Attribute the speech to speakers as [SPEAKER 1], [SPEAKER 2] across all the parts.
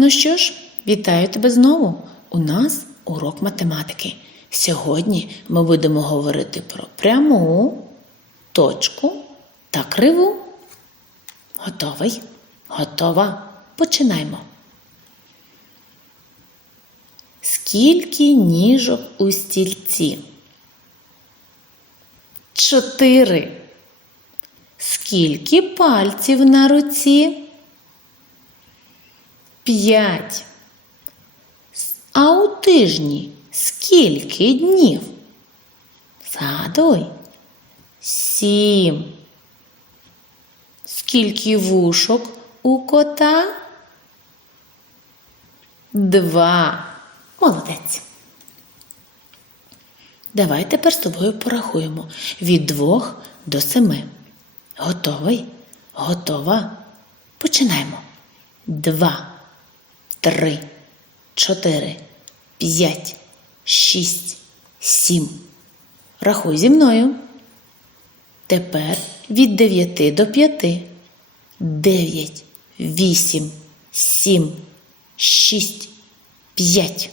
[SPEAKER 1] Ну що ж, вітаю тебе знову. У нас урок математики. Сьогодні ми будемо говорити про пряму, точку та криву. Готовий? Готова? Починаймо. Скільки ніжок у стільці? Чотири. Скільки пальців на руці? П'ять. А у тижні скільки днів? Згадуй. Сім. Скільки вушок у кота? Два. Молодець. Давай тепер з тобою порахуємо від двох до семи. Готовий? Готова? Починаємо. Два, три, чотири, п'ять, шість, сім. Рахуй зі мною. Тепер від дев'яти до п'яти. Дев'ять, вісім, сім, шість, п'ять.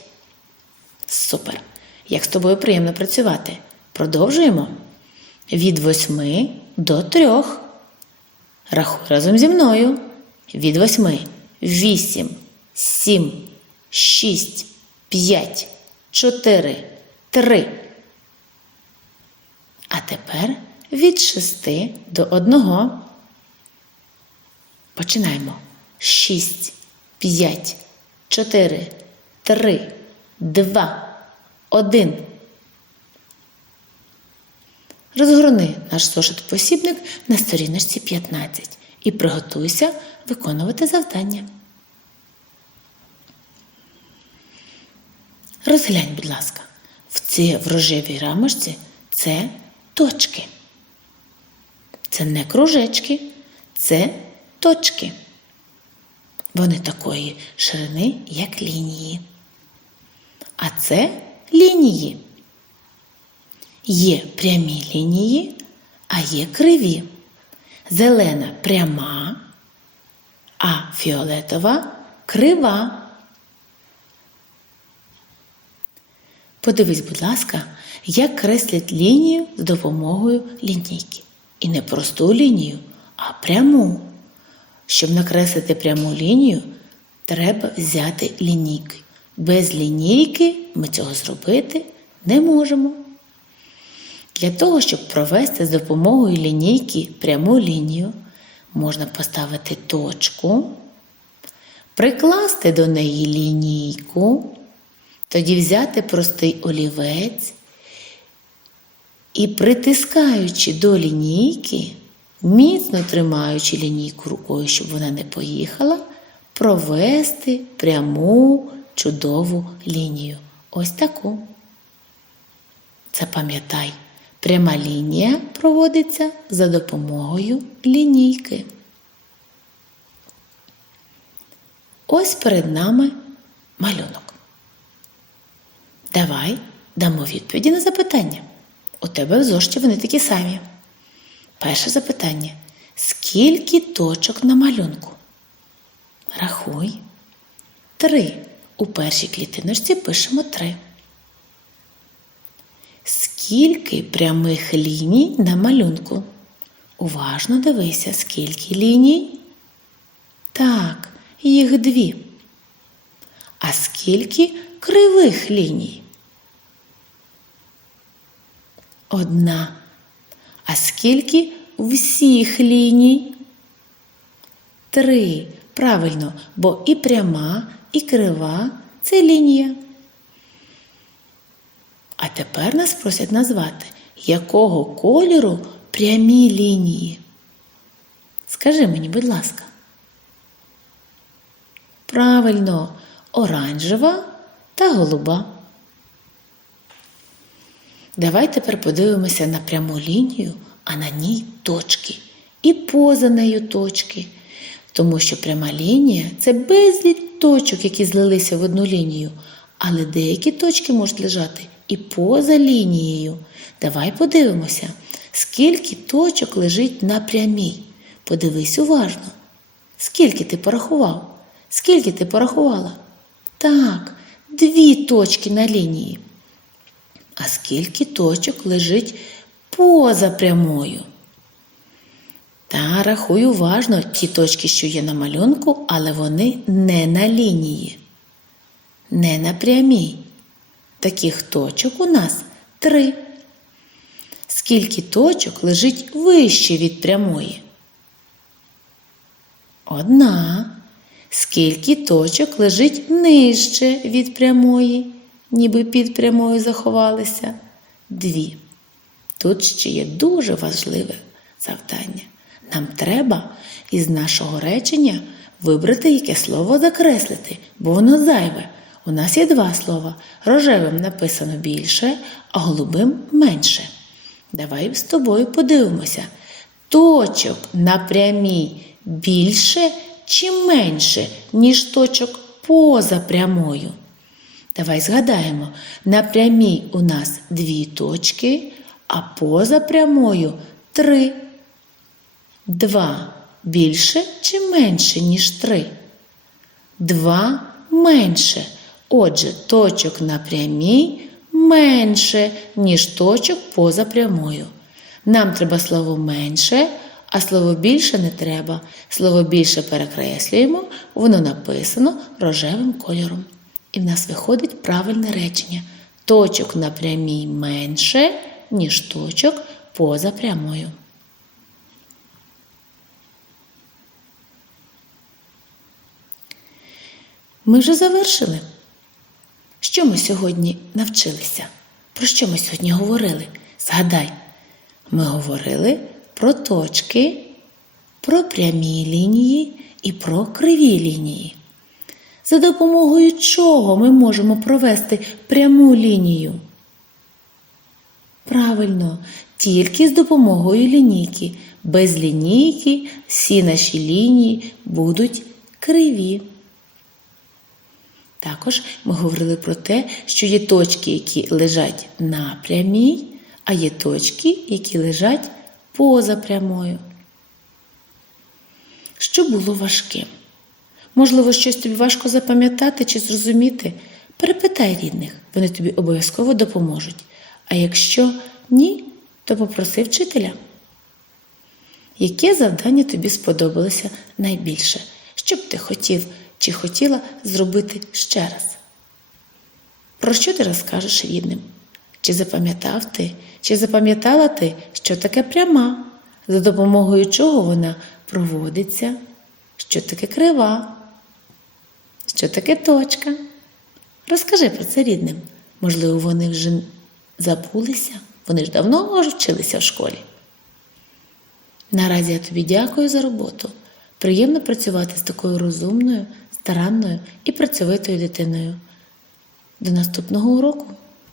[SPEAKER 1] Супер! Як з тобою приємно працювати. Продовжуємо. Від восьми до трьох. Рахуй разом зі мною. Від восьми. Вісім, сім, шість, п'ять, чотири, три. А тепер від шести до одного. Починаємо. Шість, п'ять, чотири, три, два, один. Розгорни наш зошит посібник на сторіночці 15 і приготуйся виконувати завдання. Розглянь, будь ласка, в цій в рожевій рамочці це точки. Це не кружечки, це точки. Вони такої ширини, як лінії. А це лінії. Є прямі лінії, а є криві. Зелена пряма, а фіолетова крива. Подивись, будь ласка, як креслять лінію з допомогою лінійки. І не просту лінію, а пряму. Щоб накреслити пряму лінію, треба взяти лінійки. Без лінійки ми цього зробити не можемо. Для того, щоб провести з допомогою лінійки пряму лінію, можна поставити точку, прикласти до неї лінійку, тоді взяти простий олівець і, притискаючи до лінійки, міцно тримаючи лінійку рукою, щоб вона не поїхала, провести пряму чудову лінію. Ось таку. Запам'ятай, пряма лінія проводиться за допомогою лінійки. Ось перед нами малюнок. Давай дамо відповіді на запитання. У тебе в зошиті вони такі самі. Перше запитання. Скільки точок на малюнку? Рахуй. Три. У першій клітиночці пишемо три. Скільки прямих ліній на малюнку? Уважно дивися, скільки ліній? Так, їх дві. А скільки кривих ліній? Одна. А скільки всіх ліній? Три. Правильно, бо і пряма, і крива це лінія. А тепер нас просять назвати, якого кольору прямі лінії. Скажи мені, будь ласка. Правильно, оранжева та голуба. Давай тепер подивимося на пряму лінію, а на ній точки. І поза нею точки. Тому що пряма лінія це безліч точок, які злилися в одну лінію. Але деякі точки можуть лежати і поза лінією. Давай подивимося, скільки точок лежить на прямій. Подивись уважно. Скільки ти порахував? Скільки ти порахувала? Так, дві точки на лінії. А скільки точок лежить поза прямою? Та рахуй уважно ті точки, що є на малюнку, але вони не на лінії, не на прямій. Таких точок у нас три. Скільки точок лежить вище від прямої? Одна. Скільки точок лежить нижче від прямої, ніби під прямою заховалися? Дві. Тут ще є дуже важливе завдання. Нам треба із нашого речення вибрати яке слово закреслити, бо воно зайве. У нас є два слова. Рожевим написано більше, а голубим менше. Давай з тобою подивимося. Точок на прямій більше чи менше, ніж точок поза прямою. Давай згадаємо, на прямій у нас дві точки, а поза прямою три. Два більше чи менше, ніж три? Два менше. Отже, точок на прямій менше, ніж точок поза прямою. Нам треба слово менше, а слово більше не треба. Слово більше перекреслюємо, воно написано рожевим кольором. І в нас виходить правильне речення. Точок на прямій менше, ніж точок поза прямою. Ми вже завершили. Що ми сьогодні навчилися? Про що ми сьогодні говорили? Згадай, ми говорили про точки, про прямі лінії і про криві лінії. За допомогою чого ми можемо провести пряму лінію? Правильно, тільки з допомогою лінійки. Без лінійки всі наші лінії будуть криві. Також ми говорили про те, що є точки, які лежать на прямій, а є точки, які лежать поза прямою. Що було важким? Можливо, щось тобі важко запам'ятати чи зрозуміти? Перепитай рідних, вони тобі обов'язково допоможуть. А якщо ні, то попроси вчителя. Яке завдання тобі сподобалося найбільше? Що б ти хотів чи хотіла зробити ще раз? Про що ти розкажеш рідним? Чи запам'ятав ти, чи запам'ятала ти, що таке пряма, за допомогою чого вона проводиться, що таке крива, що таке точка? Розкажи про це рідним. Можливо, вони вже забулися, вони ж давно вчилися в школі. Наразі я тобі дякую за роботу. Приємно працювати з такою розумною, старанною і працьовитою дитиною. До наступного уроку!